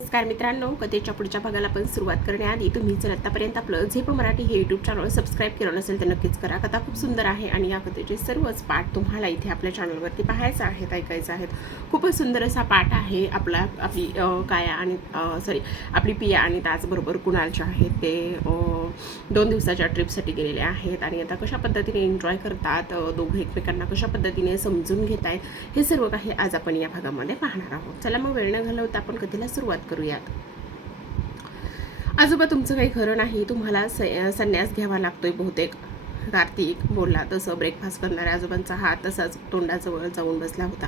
नमस्कार मित्रांनो कथेच्या पुढच्या भागाला आपण सुरुवात करण्याआधी तुम्ही जर आतापर्यंत आपलं झेप मराठी हे यूट्यूब चॅनल सबस्क्राईब केलं नसेल तर नक्कीच करा. कथा खूप सुंदर आहे आणि या कथेचे सर्वच पाठ तुम्हाला इथे आपल्या चॅनलवरती पाहायचं आहेत ऐकायचं आहेत. खूपच सुंदर असा पाठ आहे आपला आपली काया आणि सॉरी आपली पिया आणि त्याचबरोबर कुणालच्या आहेत ते दोन दिवसाच्या ट्रिपसाठी गेलेले आहेत आणि आता कशा पद्धतीने एन्जॉय करतात दोघं एकमेकांना कशा पद्धतीने समजून घेत आहेत हे सर्व काही आज आपण या भागामध्ये पाहणार आहोत. चला मग वेळ न घालवता आपण कथेला सुरुवात करूयात. आजोबा तुमचं काही खरं नाही तुम्हाला स- संन्यास घ्यावा लागतोय बहुतेक. कार्तिक बोलला तसं ब्रेकफास्ट करणाऱ्या आजोबांचा हात तसाच तोंडाजवळ जाऊन बसला होता.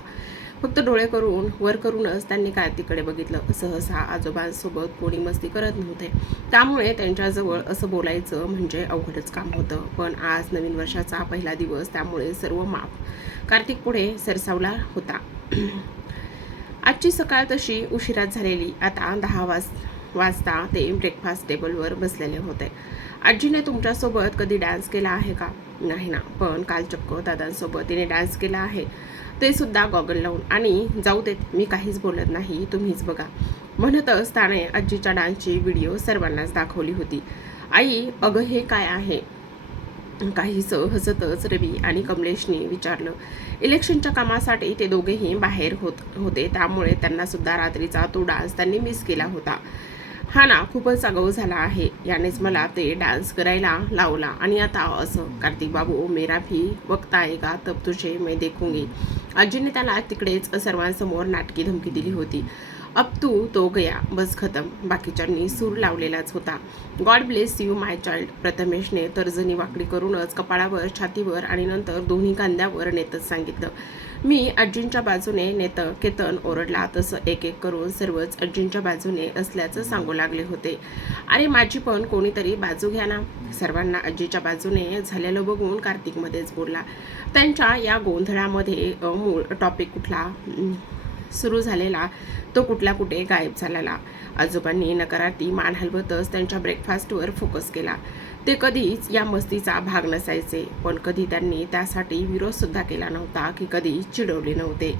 फक्त डोळे करून वर करूनच त्यांनी कार्तिककडे बघितलं. सहसा आजोबांसोबत कोणी मस्ती करत नव्हते. त्यामुळे त्यांच्याजवळ असं बोलायचं म्हणजे अवघडच काम होतं. पण आज नवीन वर्षाचा पहिला दिवस त्यामुळे सर्व माफ कार्तिक पुढे सरसावला होता. आजची सकाळ तशी उशिरात झालेली. आता दहा वाज वाजता ते ब्रेकफास्ट टेबलवर बसलेले होते. आजीने तुमच्यासोबत कधी डान्स केला आहे का? नाही ना. पण काल चक्क दादांसोबत तिने डान्स केला आहे. ते सुद्धा गॉगल लावून. आणि जाऊ देत मी काहीच बोलत नाही तुम्हीच बघा. म्हणतच त्याने आजीच्या डान्सची व्हिडिओ सर्वांनाच दाखवली होती. आई अगं हे काय आहे? काही हसतच रवी आणि कमलेशने विचारलं इलेक्शनच्या कामासाठी ते दोघेही बाहेर होत होते. त्यामुळे त्यांनासुद्धा रात्रीचा तो डान्स त्यांनी मिस केला होता. हा ना खूपच आगाऊ झाला आहे. यानेच मला ते डान्स करायला लावला. आणि आता असं कार्तिक बाबू मेरा भी वक्त आएगा तब तुझे मैं देखूंगी. आजीने त्याला तिकडेच सर्वांसमोर नाटकी धमकी दिली होती. अब तू तो गया बस खतम. बाकीच्यांनी सूर लावलेलाच होता. God bless you my child प्रथमेशने तर्जनी वाकडी करूनच कपाळावर छातीवर आणि नंतर दोन्ही कांद्यावर नेतच सांगितलं. मी आजींच्या बाजूने नेत केतन ओरडला तसं एक एक करून सर्वच आजींच्या बाजूने असल्याचं सांगू लागले होते. अरे माझी पण कोणीतरी बाजू घ्या ना. सर्वांना आजीच्या बाजूने झालेलं बघून कार्तिकमध्येच बोलला. त्यांच्या या गोंधळामध्ये मूळ टॉपिक कुठला? सुरू झालेला तो कुठला कुठे गायब झालेला. आजोबांनी नकारार्थी मान हलवतच त्यांच्या ब्रेकफास्टवर फोकस केला. ते कधीच या मस्तीचा भाग नसायचे पण कधी त्यांनी त्यासाठी विरोधसुद्धा केला नव्हता की कधी चिडवले नव्हते.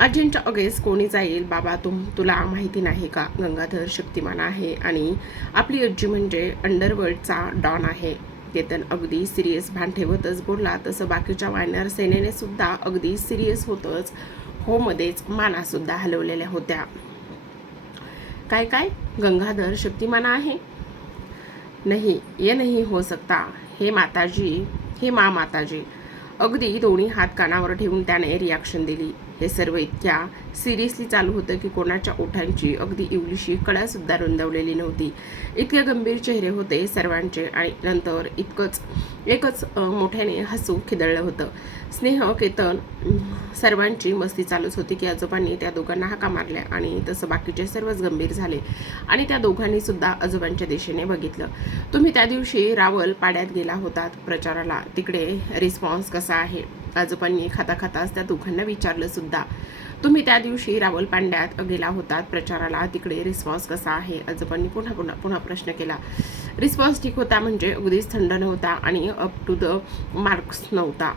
आजींच्या अगेस कोणी जाईल? बाबा तुम तुला माहिती नाही का? गंगाधर शक्तिमान आहे आणि आपली आजी म्हणजे अंडरवर्ल्डचा डॉन आहे. केतन अगदी सिरियस भान ठेवतच बोलला तसं बाकीच्या वायनर सेनेने सुद्धा अगदी सिरियस होतच. हो मध्येच माना सुद्धा हलवलेल्या होत्या. काय काय? गंगाधर शक्तिमान आहे? नाही ये नहीं हो सकता. हे माताजी हे मा माताजी. अगदी दोन्ही हात कानावर ठेवून त्याने रिॲक्शन दिली. हे सर्व इतक्या सिरियसली चालू होतं की कोणाच्या ओठांची अगदी इवलीशी कडासुद्धा रुंदावलेली नव्हती. इतके गंभीर चेहरे होते सर्वांचे आणि नंतर इतकंच एकच मोठ्याने हसू खिदळलं होतं. स्नेह केतन सर्वांची मस्ती चालूच होती की आजोबांनी त्या दोघांना हाका मारल्या आणि तसं बाकीचे सर्वच गंभीर झाले. आणि त्या दोघांनी सुद्धा आजोबांच्या दिशेने बघितलं. तुम्ही त्या दिवशी रावल पाड्यात गेला होतात प्रचाराला. तिकडे रिस्पॉन्स कसा आहे? आजोबांनी खाता खाताच त्या दोघांना विचारलं सुद्धा. तुम्ही त्या दिवशी रावल पांड्यात गेला होतात प्रचाराला. तिकडे रिस्पॉन्स कसा आहे? आजोबांनी पुन्हा पुन्हा पुन्हा प्रश्न केला. रिस्पॉन्स ठीक होता म्हणजे अगदीच थंड नव्हता आणि अप टू द मार्क्स नव्हता.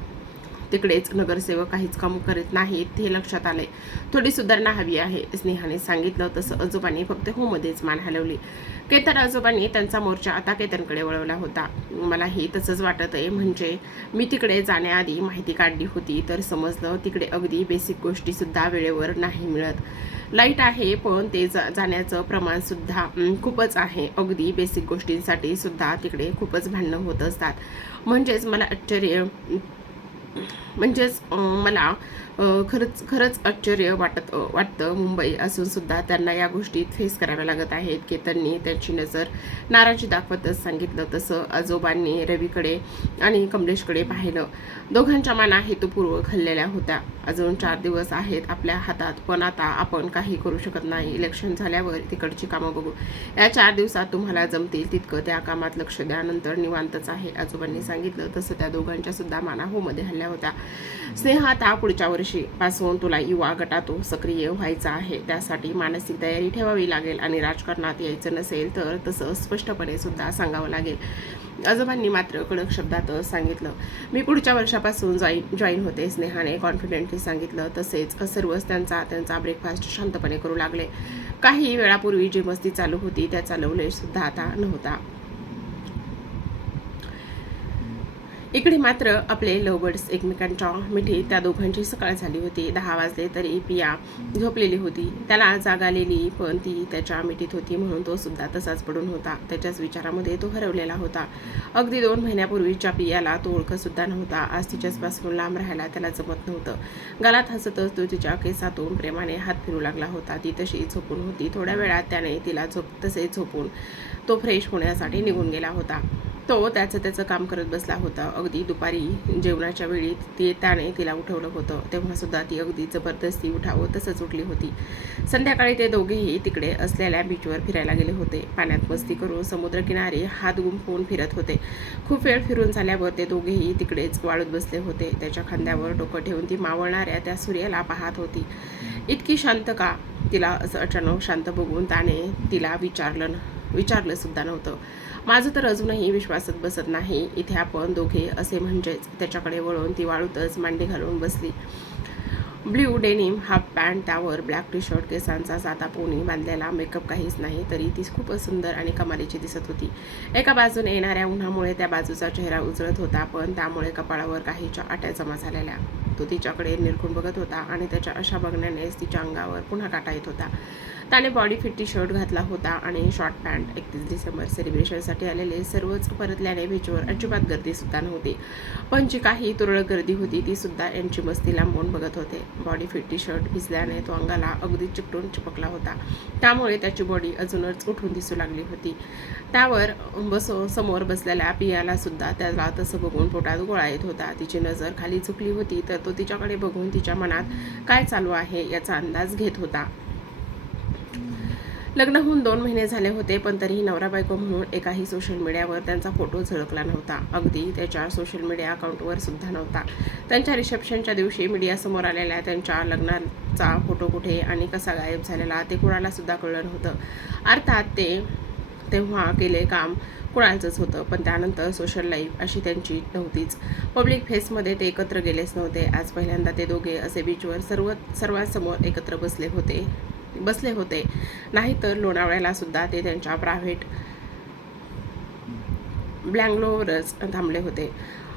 तिकडेच नगरसेवक काहीच काम करत नाहीत हे लक्षात आले थोडी सुधारणा हवी आहे स्नेहाने सांगितलं तसं आजोबांनी फक्त हो मध्येच मान हलवली. केतन आजोबांनी त्यांचा मोर्चा आता केतनकडे वळवला होता. मलाही तसंच वाटत आहे म्हणजे मी तिकडे जाण्याआधी माहिती काढली होती तर समजलं तिकडे अगदी बेसिक गोष्टीसुद्धा वेळेवर नाही मिळत. लाइट आहे पण ते जा जाण्याचं प्रमाणसुद्धा खूपच आहे. अगदी बेसिक गोष्टींसाठी सुद्धा तिकडे खूपच भांडणं होत असतात. म्हणजेच मला आश्चर्य म्हणजेच अं, मला खरंच खरंच आश्चर्य वाटत वाटतं. मुंबई असून सुद्धा त्यांना या गोष्टीत फेस कराव्या लागत आहेत. की त्यांनी त्यांची नजर नाराजी दाखवतच सांगितलं. तसं आजोबांनी रवीकडे आणि कमलेशकडे पाहिलं. दोघांच्या माना हेतुपूर्वक हल्लेल्या होत्या. अजून चार दिवस आहेत आपल्या हातात. पण आता आपण काही करू शकत नाही. इलेक्शन झाल्यावर तिकडची कामं बघू. या चार दिवसात तुम्हाला जमतील तितकं त्या कामात लक्ष द्या. नंतर निवांतच आहे आजोबांनी सांगितलं. तसं त्या दोघांच्या सुद्धा माना होमध्ये हल्ल्या होत्या. स्नेहा आता पुढच्या वर्षी वर्षीपासून तुला युवा गटातून सक्रिय व्हायचं आहे. त्यासाठी मानसिक तयारी ठेवावी लागेल आणि राजकारणात यायचं नसेल तर तसं स्पष्टपणे सुद्धा सांगावं लागेल. आजोबांनी मात्र कडक शब्दातच सांगितलं. मी पुढच्या वर्षापासून जॉईन जॉईन होते. स्नेहाने कॉन्फिडेंटली सांगितलं. तसेच सर्वच त्यांचा त्यांचा ब्रेकफास्ट शांतपणे करू लागले. काही वेळापूर्वी जी मस्ती चालू होती त्याचा चालवलेसुद्धा आता नव्हता. इकडे मात्र आपले लवबर्ड्स एकमेकांच्या मिठीत त्या दोघांची सकाळ झाली होती. दहा वाजले तरी पिया झोपलेली होती. त्याला जाग आलेली पण ती त्याच्या मिठीत होती म्हणून तो सुद्धा तसाच पडून होता. त्याच्याच विचारामध्ये तो हरवलेला होता. अगदी दोन महिन्यापूर्वीच्या पियाला तो ओळखसुद्धा नव्हता. आज तिच्याचपासून लांब राहायला त्याला जमत नव्हतं. गालात हसतच तो तिच्या केसातून प्रेमाने हात फिरू लागला होता. ती तशी झोपून होती. थोड्या वेळात त्याने तिला झोप तसे झोपून तो फ्रेश होण्यासाठी निघून गेला होता. तो त्याचं त्याचं काम करत बसला होता. अगदी दुपारी जेवणाच्या वेळी ती त्याने तिला उठवलं होतं. तेव्हासुद्धा ती अगदी जबरदस्ती उठावं तसंच उठली होती. संध्याकाळी ते दोघेही तिकडे असलेल्या बीचवर फिरायला गेले होते. पाण्यात मस्ती करून समुद्रकिनारी हात गुंफवून फिरत होते. खूप वेळ फिरून झाल्यावर ते दोघेही तिकडेच वाळूत बसले होते. त्याच्या खांद्यावर डोकं ठेवून ती मावळणाऱ्या त्या सूर्याला पाहत होती. इतकी शांत का? तिला असं अचानक शांत बघून त्याने तिला विचारलं. विचारलं सुद्धा नव्हतं. माझं तर अजूनही विश्वासात बसत नाही. इथे आपण दोघे असे म्हणजेच त्याच्याकडे वळून ती वाळूतच मांडी घालून बसली. ब्ल्यू डेनिम हाफ पॅन्ट त्यावर ब्लॅक टी शर्ट केसांचा साधा पोनी बांधलेला मेकअप काहीच नाही तरी ती खूपच सुंदर आणि कमालीची दिसत होती. एका बाजूने येणाऱ्या उन्हामुळे त्या बाजूचा चेहरा उजळत होता पण त्यामुळे कपाळावर काहीच्या आट्या जमा झालेल्या. तो तिच्याकडे निरखून बघत होता आणि त्याच्या अशा बघण्यानेच तिच्या अंगावर पुन्हा काटा येत होता. त्याने बॉडी फिट टी शर्ट घातला होता आणि शॉर्ट पॅन्ट एकतीस डिसेंबर सेलिब्रेशनसाठी आलेले सर्वच परतल्याने बीचवर अजिबात गर्दीसुद्धा नव्हती. पण जी काही तुरळक गर्दी होती ती सुद्धा यांची मस्ती लांबून बघत होते. बॉडी फिट टी शर्ट भिजल्याने तो अंगाला अगदी चिकटून चिपकला होता. त्यामुळे त्याची बॉडी अजूनच उठून दिसू लागली होती. त्यावर बसो समोर बसलेल्या पियाला सुद्धा त्याला तसं बघून पोटात गोळा येत होता. तिची नजर खाली झुकली होती तर तो तिच्याकडे बघून तिच्या मनात काय चालू आहे याचा अंदाज घेत होता. लग्न होऊन दोन महिने झाले होते पण तरीही नवरा बायको म्हणून एकाही सोशल मीडियावर त्यांचा फोटो झळकला नव्हता. अगदी त्याच्या सोशल मीडिया अकाउंटवर सुद्धा नव्हता. त्यांच्या रिसेप्शनच्या दिवशी मीडियासमोर आलेल्या त्यांच्या लग्नाचा फोटो कुठे आणि कसा गायब झालेला ते कुणाला सुद्धा कळलं नव्हतं. अर्थात ते तेव्हा केले काम कुणाचंच होतं पण त्यानंतर सोशल लाईफ अशी त्यांची नव्हतीच. पब्लिक फेसमध्ये ते एकत्र गेलेच नव्हते. आज पहिल्यांदा ते दोघे असे बीचवर सर्व सर्वांसमोर एकत्र बसले होते बसले होते. नाहीतर लोणावळ्याला सुद्धा ते त्यांच्या प्रायव्हेट ब्लँगलोवरच थांबले होते.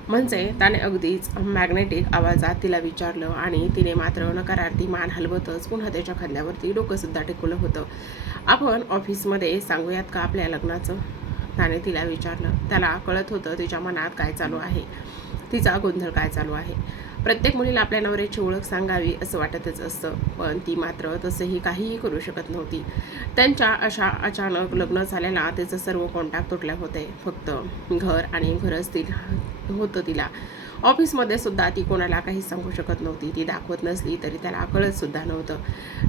म्हणजे त्याने अगदीच मॅग्नेटिक आवाजात तिला विचारलं आणि तिने मात्र नकारार्थी मान हलवतच पुन्हा त्याच्या खांद्यावरती डोकंसुद्धा टेकवलं होतं. आपण ऑफिसमध्ये सांगूयात का आपल्या लग्नाचं? त्याने तिला विचारलं. त्याला कळत होतं तिच्या मनात काय चालू आहे. तिचा गोंधळ काय चालू आहे. प्रत्येक मुलीला आपल्या नवऱ्याची ओळख सांगावी असं वाटतच असतं. पण ती मात्र तसंही काहीही करू शकत नव्हती. त्यांच्या अशा अचानक लग्न झाल्याला त्याचं सर्व कॉन्टॅक्ट तुटले होते. फक्त घर आणि घरच तिला होतं तिला. ऑफिसमध्ये सुद्धा ती कोणाला काही सांगू शकत नव्हती. ती दाखवत नसली तरी त्याला कळत सुद्धा नव्हतं.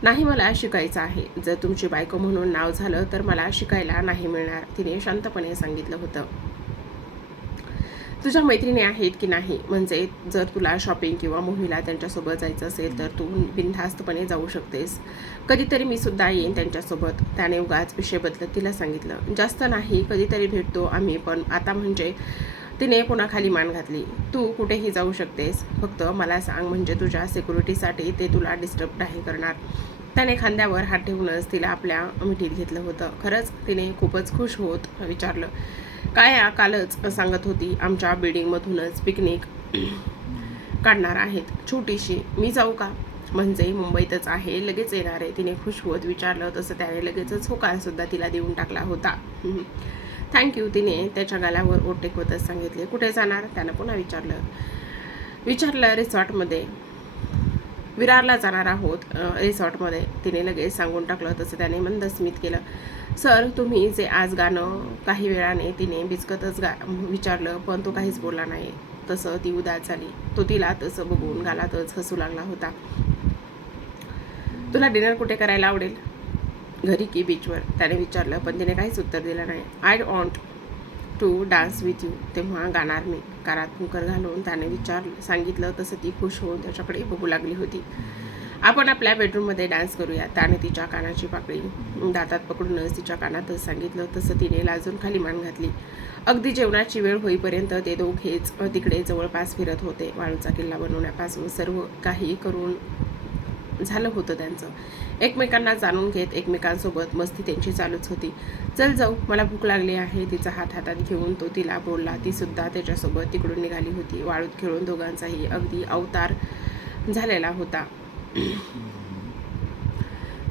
नाही मला शिकायचं आहे. जर तुमची बायको म्हणून नाव झालं तर मला शिकायला नाही मिळणार तिने शांतपणे सांगितलं होतं. तुझ्या मैत्रिणी आहेत की नाही? म्हणजे जर तुला शॉपिंग किंवा मूव्हीला त्यांच्यासोबत जायचं असेल तर तू बिनधास्तपणे जाऊ शकतेस. कधीतरी मी सुद्धा येईन त्यांच्यासोबत. त्याने उगाच विषय बदलत तिला सांगितलं. जास्त नाही कधीतरी भेटतो आम्ही पण आता म्हणजे तिने पुन्हा खाली मान घातली. तू कुठेही जाऊ शकतेस. फक्त मला सांग म्हणजे तुझ्या सिक्युरिटीसाठी ते तुला डिस्टर्ब नाही करणार. त्याने खांद्यावर हात ठेवूनच तिला आपल्या मिठीत घेतलं होतं. खरंच तिने खूपच खुश होत विचारलं. काय कालच सांगत होती? आमच्या बिल्डिंगमधूनच पिकनिक काढणार आहेत. छोटीशी. मी जाऊ का? म्हणजे मुंबईतच आहे. लगेच येणार आहे. तिने खुश होत विचारलं तसं त्याने लगेचच होकारसुद्धा तिला देऊन टाकला होता. थँक्यू तिने त्याच्या गाल्यावर ओट टेकवतच सांगितले. कुठे जाणार? त्यानं पुन्हा विचारलं. विचारलं रिसॉर्टमध्ये. विरारला जाणार आहोत रिसॉर्टमध्ये. तिने लगेच सांगून टाकलं तसं त्याने मंद स्मित केलं. सर तुम्ही जे आज गाणं काही वेळाने तिने बिचकतच गा विचारलं पण तो काहीच बोलला नाही. तसं ती उदास झाली. तो तिला तसं बघून गालातच हसू लागला होता. तुला डिनर कुठे करायला आवडेल? घरी की बीचवर त्याने विचारलं पण तिने काहीच उत्तर दिलं नाही. I want to dance with you तेव्हा गाणार मी. कारात कुकर घालून त्याने विचार सांगितलं तसं ती खुश होऊन त्याच्याकडे बघू लागली होती. आपण आपल्या बेडरूममध्ये डान्स करूया. त्याने तिच्या कानाची पाकळी दातात पकडूनच तिच्या कानातच सांगितलं. तसं तिने लाजून खाली मान घातली. अगदी जेवणाची वेळ होईपर्यंत ते दोघेच तिकडे जवळपास फिरत होते. वाळूचा किल्ला बनवण्यापासून सर्व काही करून झालं होतं त्यांचं. एकमेकांना जाणून घेत एकमेकांसोबत मस्ती त्यांची चालूच होती. चल जाऊ मला भूक लागली आहे. तिचा हात हातात घेऊन तो तिला बोलला. ती सुद्धा त्याच्यासोबत तिकडून निघाली होती. वाळूत खेळून दोघांचाही अगदी अवतार झालेला होता.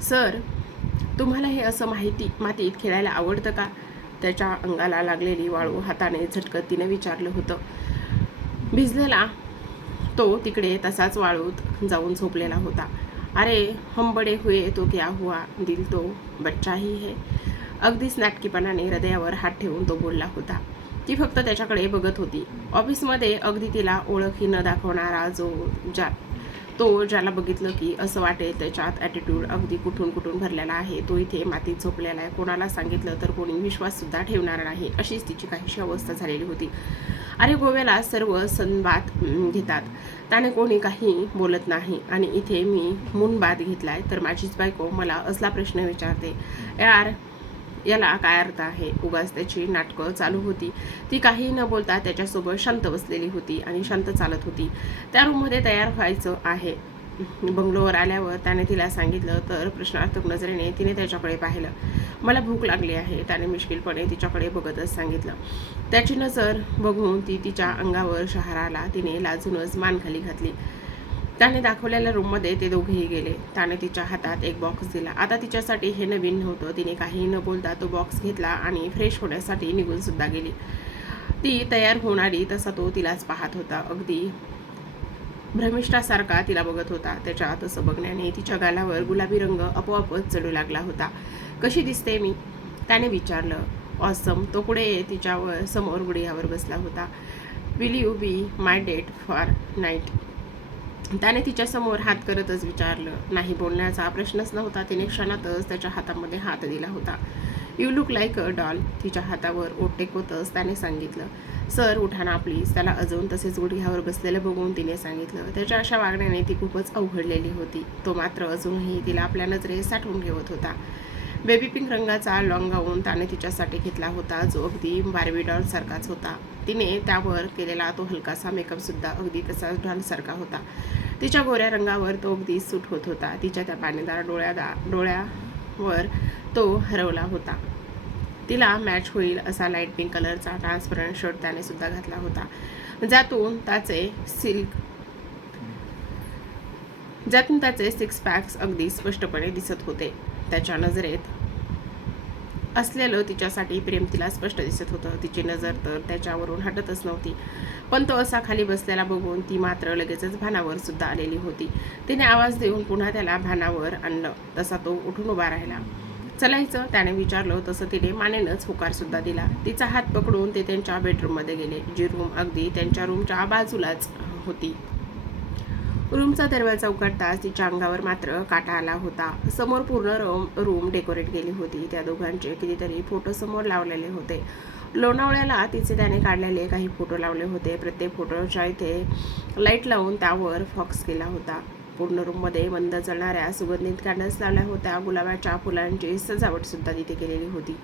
सर तुम्हाला हे असं माहिती मातीत खेळायला आवडतं का? त्याच्या अंगाला लागलेली वाळू हाताने झटकत तिने विचारलं होतं. भिजलेला तो तिकडे तसाच वाळूत जाऊन झोपलेला होता. अरे हम बडे हुए तो क्या हुआ? दिल तो बच्चा ही है। अगदीच नाटकीपणाने हृदयावर हात ठेवून तो बोलला होता ती फक्त त्याच्याकडे बघत होती. ऑफिसमध्ये अगदी तिला ओळखी न दाखवणारा जो ज्या तो ज्याला बघितलं की असं वाटेल त्याच्यात ॲटिट्यूड अगदी कुठून कुठून भरलेला आहे तो इथे मातीत झोपलेला आहे. कोणाला सांगितलं तर कोणी विश्वाससुद्धा ठेवणार नाही. अशीच तिची काहीशी अवस्था झालेली होती. अरे गोव्याला सर्व सनबात घेतात. त्याने कोणी काही बोलत नाही. आणि इथे मी मुनबाद आहे तर माझीच बायको मला असला प्रश्न विचारते. यार याला काय अर्थ आहे. उगाच त्याची नाटकं चालू होती. ती काही न बोलता त्याच्यासोबत शांत बसलेली होती आणि शांत चालत होती. त्या रूममध्ये तयार व्हायचं आहे. बंगलोवर आल्यावर त्याने तिला सांगितलं तर प्रश्नार्थक नजरेने तिने त्याच्याकडे पाहिलं. मला भूक लागली आहे. त्याने मुश्किलपणे तिच्याकडे बघतच सांगितलं. त्याची नजर बघून ती तिच्या अंगावर शहराला तिने लाजूनच मान खाली घातली. त्याने दाखवलेल्या रूममध्ये ते दोघेही गेले. त्याने तिच्या हातात एक बॉक्स दिला. आता तिच्यासाठी हे नवीन नव्हतं. तिने काही न बोलता तो बॉक्स घेतला आणि फ्रेश होण्यासाठी निघून सुद्धा गेली. ती तयार होणारी तसा तो तिलाच पाहत होता. अगदी भ्रमिष्ठासारखा तिला बघत होता. त्याच्या तसं बघण्याने तिच्या गालावर गुलाबी रंग आपोआपच चढू लागला होता. कशी दिसते मी? त्याने विचारलं. ऑसम तो पुढे तिच्यावर समोर गुडियावर बसला होता. Will you be my date for night त्याने तिच्यासमोर हात करतच विचारलं. नाही बोलण्याचा प्रश्नच नव्हता. तिने क्षणातच त्याच्या हातामध्ये हात दिला होता. You look like a doll तिच्या हातावर ओट टेकवतच त्याने सांगितलं. सर उठा ना प्लीज त्याला अजून तसेच गुडघ्यावर बसलेलं बघून तिने सांगितलं. त्याच्या अशा वागण्याने ती खूपच अवघडलेली होती. तो मात्र अजूनही तिला आपल्या नजरेत साठवून ठेवत होता. बेबी पिंक रंगाचा लॉंग गाऊन त्याने तिच्यासाठी घेतला होता जो अगदी बार्बी डॉल सारखाच होता. तिने त्यावर केलेला तो हलकासा मेकअपसुद्धा अगदी तसाच डॉल सारखा होता. तिच्या गोऱ्या रंगावर तो अगदी सूट होत होता. तिच्या त्या पाणीदार डोळ्या डोळ्यावर तो हरवला होता. तिला मॅच होईल असा लाइट पिंक कलरचा ट्रान्सपरंट शर्ट त्याने सुद्धा घातला होता. ज्यातून त्याचे सिल्क ज्यातून त्याचे सिक्स पॅक्स अगदी स्पष्टपणे दिसत होते. त्याच्या नजरेत असलेलं तिच्यासाठी प्रेम तिला स्पष्ट दिसत होतं. तिची नजर तर त्याच्यावरून हटतच नव्हती. पण तो असा खाली बसलेला बघून ती मात्र लगेचच भानावर सुद्धा आलेली होती. तिने आवाज देऊन पुन्हा त्याला भानावर आणलं. तसा तो उठून उभा राहिला. चलायचं त्याने विचारलं तसं तिने मानेनच होकार सुद्धा दिला. तिचा हात पकडून ते त्यांच्या बेडरूममध्ये गेले जी रूम अगदी त्यांच्या रूमच्या बाजूलाच होती. रूमचा दरवाजा उघडताच तिच्या अंगावर मात्र काटा आला होता. समोर पूर्ण रूम रूम डेकोरेट केली होती. त्या दोघांचे कितीतरी फोटो समोर लावलेले होते. लोणावळ्याला तिचे त्याने काढलेले काही फोटो लावले होते. प्रत्येक फोटोच्या इथे लाइट लावून त्यावर फॉक्स केला होता. पूर्ण रूममध्ये मंद जळणाऱ्या सुगंधित कॅन्डल्स लावल्या होत्या. गुलाबाच्या फुलांची सजावटसुद्धा तिथे केलेली होती.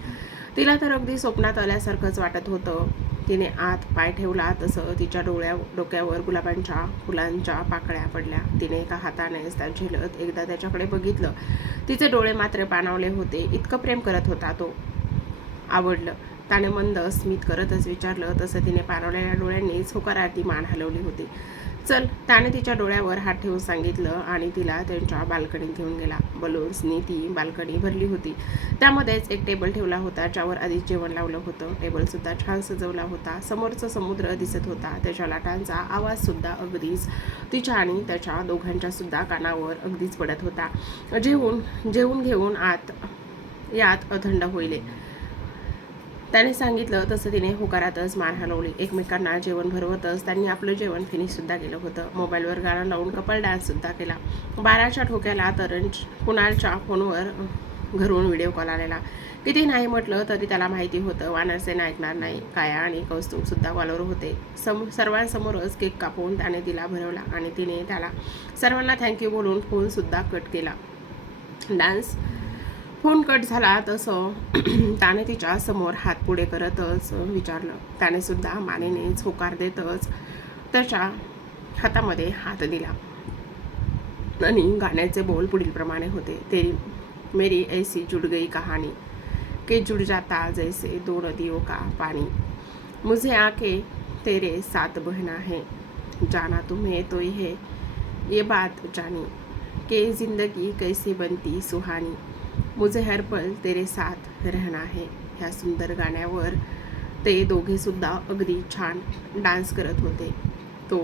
तिला तर अगदी स्वप्नात आल्यासारखंच वाटत होतं. तिने आत पाय ठेवला तसं तिच्या डोळ्या डोक्यावर गुलाबांच्या फुलांच्या पाकळ्या पडल्या. तिने एका हातानेच त्या झेलत एकदा त्याच्याकडे बघितलं. तिचे डोळे मात्र पाणावले होते. इतकं प्रेम करत होता तो. आवडलं. त्याने मंद स्मित करतच विचारलं. तसं तिने पाणवलेल्या डोळ्यांनीच होकारार्थी मान हलवली होती. चल त्याने तिच्या डोळ्यावर हात ठेवून सांगितलं आणि तिला त्यांच्या बाल्कनीत घेऊन गेला. बलून्सनी ती बाल्कनी भरली होती. त्यामध्येच एक टेबल ठेवला होता ज्यावर आधीच जेवण लावलं होतं. टेबलसुद्धा छान सजवला होता. समोरचा समुद्र दिसत होता. त्याच्या लाटांचा आवाजसुद्धा अगदीच तिच्या आणि त्याच्या दोघांच्यासुद्धा कानावर अगदीच पडत होता. जेवून जेवून घेऊन आत यात अथंड होईले. त्याने सांगितलं तसं तिने होकारातच मान हलवली. एकमेकांना जेवण भरवतच त्यांनी आपलं जेवण फिनिशसुद्धा केलं होतं. मोबाईलवर गाणं लावून कपल डान्ससुद्धा केला. बाराच्या ठोक्याला तरण कुणालच्या फोनवर घरून व्हिडिओ कॉल आलेला. किती नाही म्हटलं तरी त्याला माहिती होतं वानरसेन ऐकणार नाही. काया आणि कौस्तुभसुद्धा कॉलवर होते. सम सर्वांसमोरच केक कापून त्याने तिला भरवला आणि तिने त्याला सर्वांना थँक्यू बोलून फोनसुद्धा कट केला. डान्स फोन कट झाला तसं. त्याने तिच्या समोर हात पुढे करतच विचारलं. त्याने सुद्धा मानेने होकार देतच त्याच्या हातामध्ये हात दिला. आणि गाण्याचे बोल पुढीलप्रमाणे होते. तेरी मेरी ऐसी जुड़ गई कहाणी. के जुड़ जाता जैसे दो नदियों का पानी मुझे आके तेरे सात बहना है. जाना तुम्हें तो ये ये बात जानी. के जिंदगी कैसे बनती सुहानी. मुझे हर पल तेरे साथ रहना है। ह्या सुंदर गाण्यावर ते दोघेसुद्धा अगदी छान डान्स करत होते. तो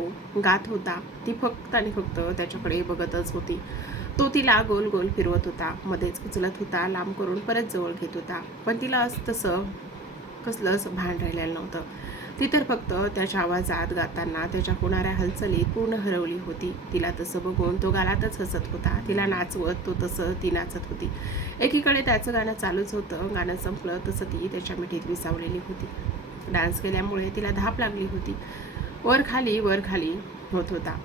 गात होता. ती फक्त आणि फक्त त्याच्याकडे बघतच होती. तो तिला गोल गोल फिरवत होता. मध्येच उचलत होता लांब करून परत जवळ घेत होता. पण तिला असं तसं कसलंच भान राहिलेलं नव्हतं. ती तर फक्त त्याच्या आवाजात गाताना त्याच्या होणाऱ्या हालचालीत पूर्ण हरवली होती. तिला तसं बघून तो गालातच हसत होता. तिला नाचवत तो तसं ती नाचत होती. एकीकडे त्याचं गाणं चालूच होतं. गाणं संपलं तसं ती त्याच्या मिठीत विसावलेली होती. डान्स केल्यामुळे तिला धाप लागली होती. वर खाली वर खाली होत होता.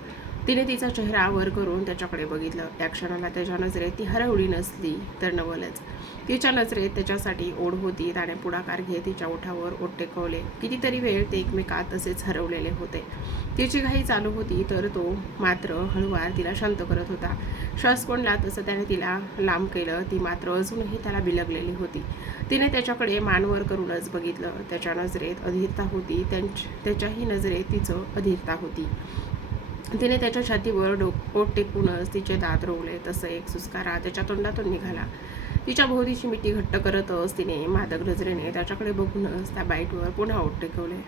तिने तिचा चेहरा वर करून त्याच्याकडे बघितलं. त्या क्षणाला त्याच्या नजरेत ती हरवली नसली तर नवलच. तिच्या नजरेत त्याच्यासाठी ओढ होती. त्याने पुढाकार घेत तिच्या ओठावर ओठ टेकवले. कितीतरी वेळ ते एकमेकात तसेच हरवलेले होते. तिची घाई चालू होती तर तो मात्र हळूवार तिला शांत करत होता. श्वास कोंडला तसं त्याने तिला लांब केलं. ती मात्र अजूनही त्याला बिलगलेली होती. तिने त्याच्याकडे मानवर करूनच बघितलं. त्याच्या नजरेत अधीरता होती. त्यांच त्याच्याही नजरेत तिचं अधीरता होती. तिने त्याच्या छातीवर डोक पोट टेकूनच तिचे दात रोवले. तसं एक सुस्कारा त्याच्या तोंडातून निघाला. तिच्या भोवतीची मिठी घट्ट करतच तिने मादक नजरेने त्याच्याकडे बघूनच त्या बाईटवर पुन्हा ओट टेकवले.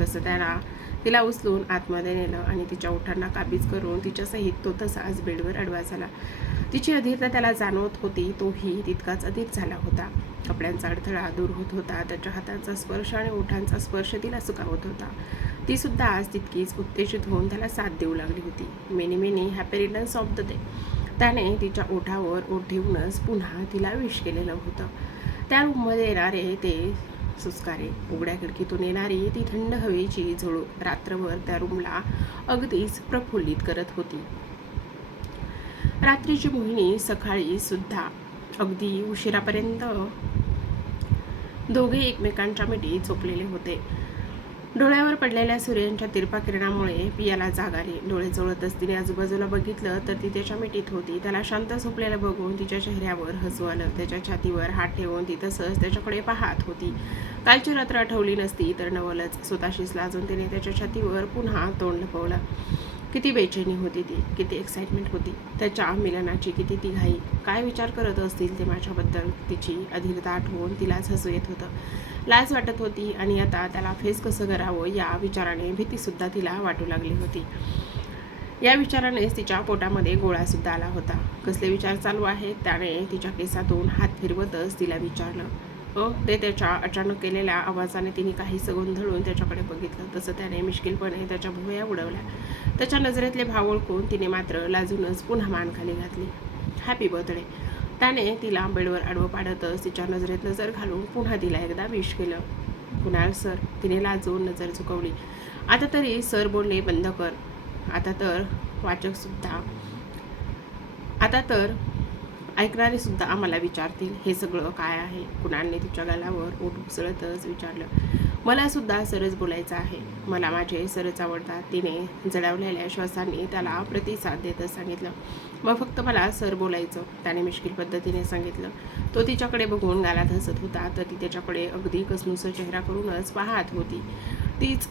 तसं त्याला तिला उचलून आतमध्ये नेलं आणि तिच्या ओठांना काबीज करून तिच्यासहित तो तसाच बेडवर अडवा झाला. तिची अधीरता त्याला जाणवत होती तोही तितकाच अधीर झाला होता. कपड्यांचा अडथळा दूर होत होता. त्याच्या हातांचा स्पर्श आणि ओठांचा स्पर्श तिला सुकावत होता. तीसुद्धा आज तितकीच उत्तेजित होऊन त्याला साथ देऊ लागली होती. Many many happy returns of the day. त्याने तिच्या ओठावर ओठ ठेवूनच पुन्हा तिला विश केलेलं होतं. त्या रूममध्ये येणारे ते सुस्कारे उघड्या खिडकीतून येणारी ती थंड हवेची झुळूक रात्रभर त्या रूमला अगदीच प्रफुल्लित करत होती. रात्रीची मोहिनी सकाळी सुद्धा अगदी उशिरापर्यंत दोघे एकमेकांच्या मिठीत झोपलेले होते. डोळ्यावर पडलेल्या सूर्यांच्या तिरपा किरणामुळे पियाला जाग आली. डोळे चोळतच तिने आजूबाजूला बघितलं तर ती त्याच्या मिठीत होती. त्याला शांत झोपलेलं बघून तिच्या चेहऱ्यावर हसू आलं. त्याच्या छातीवर हात ठेवून ती तसंच त्याच्याकडे पाहत होती. कालची रात्र आठवली नसती तर नवलच स्वतःशीच लाजून तिने त्याच्या छातीवर पुन्हा तोंड लपवलं. किती बेचैनी होती ती किती एक्साइटमेंट होती त्याच्या मिलनाची किती ती घाई काय विचार करत असतील ते माझ्याबद्दल तिची अधीरता आठवून तिलाच हसू येत होतं. लाज वाटत होती आणि आता त्याला फेस कसं करावं या विचाराने भीतीसुद्धा तिला वाटू लागली होती. या विचारानेच तिच्या पोटामध्ये गोळासुद्धा आला होता. कसले विचार चालू आहेत त्याने तिच्या केसातून हात फिरवतच तिला विचारलं. हो, ते त्याच्या अचानक केलेल्या आवाजाने तिने काही गोंधळून त्याच्याकडे बघितलं. तसं त्याने मिश्किलपणे त्याच्या भुवया उडवल्या. त्याच्या नजरेतले भाव ओळखून तिने मात्र लाजूनच पुन्हा मान खाली घातली. हॅपी बर्थडे त्याने तिला बेडवर आडवं पाडतच तिच्या नजरेत नजर घालून पुन्हा तिला एकदा विश केलं. कुणाल सर तिने लाजून नजर चुकवली. आता तरी सर बोलणे बंद कर. आता तर वाचकसुद्धा आता तर ऐकणारे सुद्धा आम्हाला विचारतील हे सगळं काय आहे? कुणाने तिच्या गालावर ओठ उसळतच विचारलं? मला सुद्धा सरच बोलायचं आहे. मला माझे सरच आवडतात. तिने जळवलेल्या श्वासांनी त्याला प्रतिसाद देतच सांगितलं. मग फक्त मला सर बोलायचं. त्याने मुश्किल पद्धतीने सांगितलं. तो तिच्याकडे बघून गालात हसत होता. तर ती त्याच्याकडे अगदी कसनुसा चेहरा करूनच पाहत होती. तीच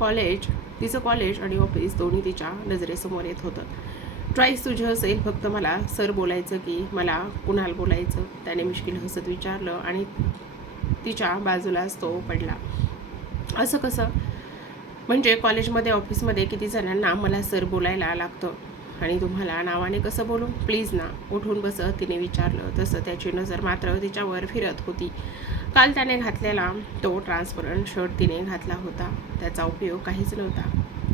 कॉलेज तिचं कॉलेज आणि ऑफिस दोन्ही तिच्या नजरेसमोर येत होतं. चॉईस तुझं असेल फक्त मला सर बोलायचं की मला कुणाल बोलायचं. त्याने मुश्किल हसत विचारलं आणि तिच्या बाजूलाच तो पडला. असं कसं? म्हणजे कॉलेजमध्ये ऑफिसमध्ये किती जणांना मला सर बोलायला लागतं आणि तुम्हाला नावाने कसं बोलू? प्लीज ना. उठून बसत तिने विचारलं. तसं त्याची नजर मात्र तिच्यावर फिरत होती. काल त्याने घातलेला तो ट्रान्सपरंट शर्ट तिने घातला होता. त्याचा उपयोग काहीच नव्हता.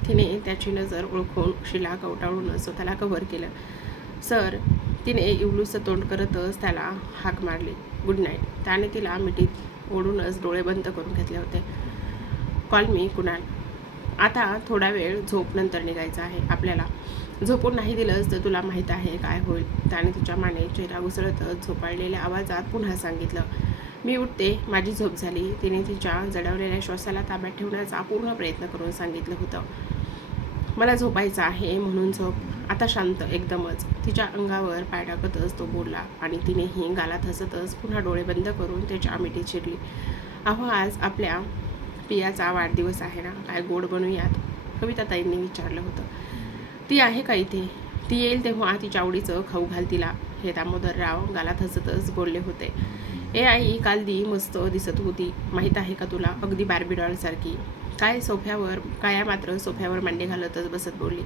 तिने त्याची नजर ओळखून शिला कवटाळून स्वतःला कव्हर केलं. सर तिने इवलूचं तोंड करतच त्याला हाक मारली. गुड नाईट त्याने तिला मिठीत ओढूनच डोळे बंद करून घेतले होते. कॉल मी कुणाल आता थोडा वेळ झोप नंतर निघायचं आहे आपल्याला. झोपून नाही दिलंस तर तुला माहीत आहे काय होईल. त्याने तुझ्या माने चेहरा उसळतच झोपाळलेल्या आवाजात पुन्हा सांगितलं. मी उठते. माझी झोप झाली. तिने तिच्या जडवलेल्या श्वासाला ताब्यात ठेवण्याचा पूर्ण प्रयत्न करून सांगितलं होतं. मला झोपायचं आहे म्हणून झोप. आता शांत एकदमच. तिच्या अंगावर पाय टाकतच तो बोलला आणि तिनेही गालात हसतच पुन्हा डोळे बंद करून त्याच्या मिठी चिरली अहो आज आपल्या पियाचा वाढदिवस आहे ना? काय गोड बनवूयात कविताताईंनी विचारलं होतं. ती आहे का इथे? ती येईल तेव्हा तिच्या आवडीचं खाऊ घाल तिला. हे दामोदरराव गालात हसतच बोलले होते. ए आई काल दी मस्त दिसत होती. माहीत आहे का तुला? अगदी बार्बी डॉलसारखी. काय सोफ्यावर काया मात्र सोफ्यावर मांडे घालतच बसत बोलली.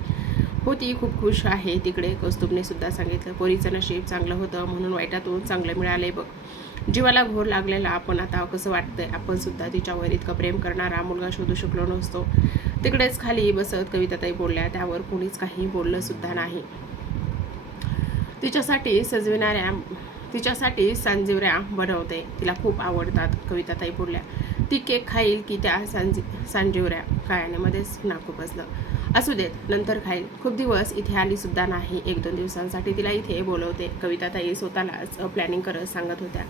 हो ती खूप खुश आहे. तिकडे कौस्तुभने सुद्धा सांगितलं पोरीचं नशीब चांगलं होतं म्हणून वाईटातून चांगलं मिळालंय बघ. जीवाला घोर लागलेला आपण आता कसं वाटतंय आपण सुद्धा तिच्यावर इतकं प्रेम करणारा मुलगा शोधू शकलो नसतो. तिकडेच खाली बसत कविताताई बोलल्या त्यावर कोणीच काही बोललं सुद्धा नाही. तिच्यासाठी सजविणाऱ्या तिच्यासाठी सांजिवऱ्या बनवते तिला खूप आवडतात कविताताई बोलल्या. ती केक खाईल की त्या सांजी सांजिवऱ्या काळ्यानेमध्येच नाकू बसलं असू देत नंतर खाईल. खूप दिवस इथे आलीसुद्धा नाही. एक दोन दिवसांसाठी तिला इथे बोलवते. कविताताई स्वतःलाच प्लॅनिंग करत सांगत होत्या.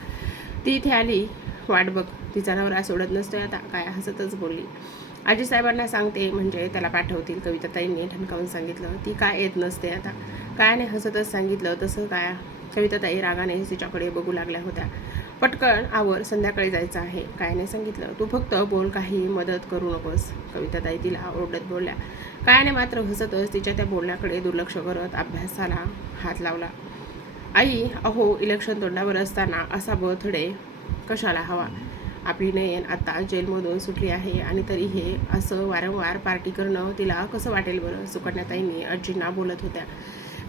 ती इथे आली. वाट बघ. तिचा नवरा सोडत नसतोय आता. काय हसतच बोलली. आजी साहेबांना सांगते म्हणजे त्याला पाठवतील. कविताताईंनी ठणकावून सांगितलं. ती काय येत नसते आता? कायाने हसतच सांगितलं. तसं काय? कविताताई रागाने तिच्याकडे बघू लागल्या होत्या. पटकन आवर संध्याकाळी जायचं आहे. कायाने सांगितलं. तू फक्त बोल काही मदत करू नकोस. कविताताई तिला ओरडत बोलल्या. कायाने मात्र हसतच तिच्या त्या बोलण्याकडे दुर्लक्ष करत अभ्यासाला हात लावला. आई अहो इलेक्शन तोंडावर असताना असा बर्थडे कशाला हवा? आपली नयन आता जेलमधून सुटली आहे आणि तरी हे असं वारंवार पार्टी करणं तिला कसं वाटेल बरं? सुकन्याताईंनी अर्जींना बोलत होत्या.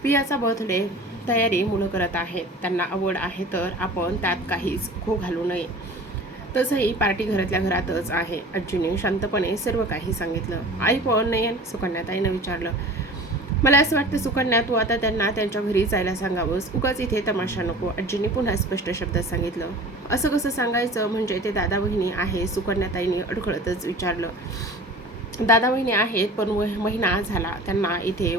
पियाचा बर्थडे तयारी मुलं करत आहेत. त्यांना आवड आहे तर आपण त्यात काहीच खो घालू नये. तसंही पार्टी घरातल्या घरातच आहे. आजीने शांतपणे सर्व काही सांगितलं. आई पण नयन सुकन्याताईनं विचारलं. मला असं वाटतं सुकन्या तू आता त्यांना त्यांच्या घरी जायला सांगावंस. उगाच इथे तमाशा नको. आजीने पुन्हा स्पष्ट शब्दात सांगितलं. असं कसं सांगायचं? म्हणजे ते दादा बहिणी आहे सुकन्याताईने अडखळतच विचारलं. दादा बहिणी आहेत पण महिना झाला. त्यांना इथे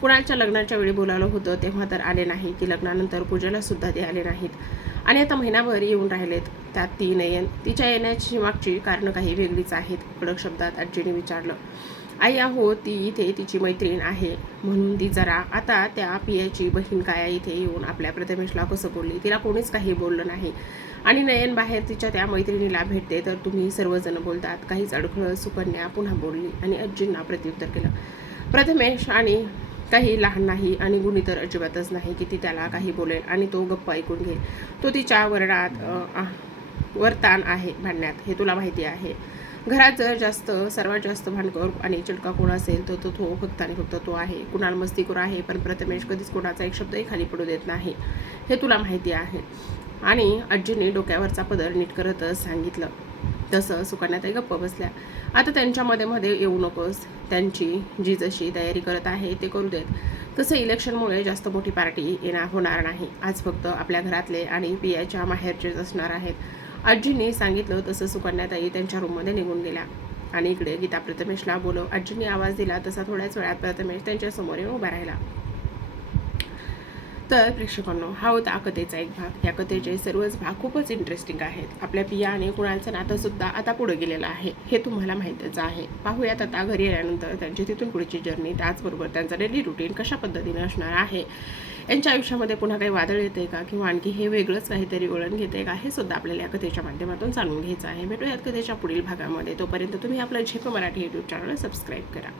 कुणालच्या लग्नाच्या वेळी बोलावलं होतं तेव्हा तर आले नाही ती लग्नानंतर पूजेला सुद्धा ते आले नाहीत. आणि आता महिनाभर येऊन राहिलेत. त्यात ती नयन तिच्या येण्याची मागची कारणं काही वेगळीच आहेत कडक शब्दात आजीने विचारलं. आई आहो ती इथे तिची मैत्रीण आहे. म्हणून ती जरा आता त्या पियाची बहीण काया इथे येऊन आपल्या प्रथमेशला कसं बोलली? तिला कोणीच काही बोललं नाही. आणि नयन बाहेर तिच्या त्या मैत्रिणीला भेटते तर तुम्ही सर्वजण बोलतात. काहीच अडखळ सुकन्या पुन्हा बोलली आणि आजींना प्रत्युत्तर केलं. प्रथमेश आणि काही लहान नाही आणि गुणी तर अजिबातच नाही की ती त्याला काही बोलेल आणि तो गप्प ऐकून घेईल. तो तिच्या वर्णात वर ताण आहे भांडण्यात हे तुला माहिती आहे. घरात जर जास्त सर्वात जास्त भांडकर आणि चिडका कोण असेल तर तो तो फक्त आणि फक्त तो आहे. कुणाल मस्तीखोर आहे पण प्रथमेश कधीच कोणाचा एक शब्दही खाली पडू देत नाही. हे तुला माहिती आहे. आणि आजीने डोक्यावरचा पदर नीट करतच सांगितलं. तसं सुकन्याताई गप्प बसल्या. आता त्यांच्यामध्ये मध्ये येऊ नकोस. त्यांची जी जशी तयारी करत आहे ते करू देत. तसं इलेक्शनमुळे जास्त मोठी पार्टी येणार होणार नाही. आज फक्त आपल्या घरातले आणि पियाच्या माहेरचेच असणार आहेत. आजींनी सांगितलं तसं सुकन्याताई त्यांच्या रूममध्ये निघून गेल्या. आणि इकडे गीता प्रथमेशला बोलव आजींनी आवाज दिला तसा थोड्याच वेळात प्रथमेश त्यांच्यासमोर येऊन उभा राहिला. तर प्रेक्षकांनो हा होता कथेचा एक भाग. या कथेचे सर्वच भाग खूपच इंटरेस्टिंग आहेत. आपल्या पिया आणि कुणाचं नातं सुद्धा आता पुढे गेलेलं आहे हे तुम्हाला माहितीच आहे. पाहूयात आता घरी आल्यानंतर त्यांची तिथून पुढची जर्नी त्याचबरोबर त्यांचं डेली रुटीन कशा पद्धतीने असणार आहे? यांच्या आयुष्यामध्ये पुन्हा काही वादळ येते का? किंवा आणखी हे वेगळंच काहीतरी वळण घेते का? हे सुद्धा आपल्याला या कथेच्या माध्यमातून जाणून घ्यायचं आहे. भेटूयात कथेच्या पुढील भागामध्ये. तोपर्यंत तुम्ही आपलं झेप मराठी यूट्यूब चॅनल सबस्क्राईब करा.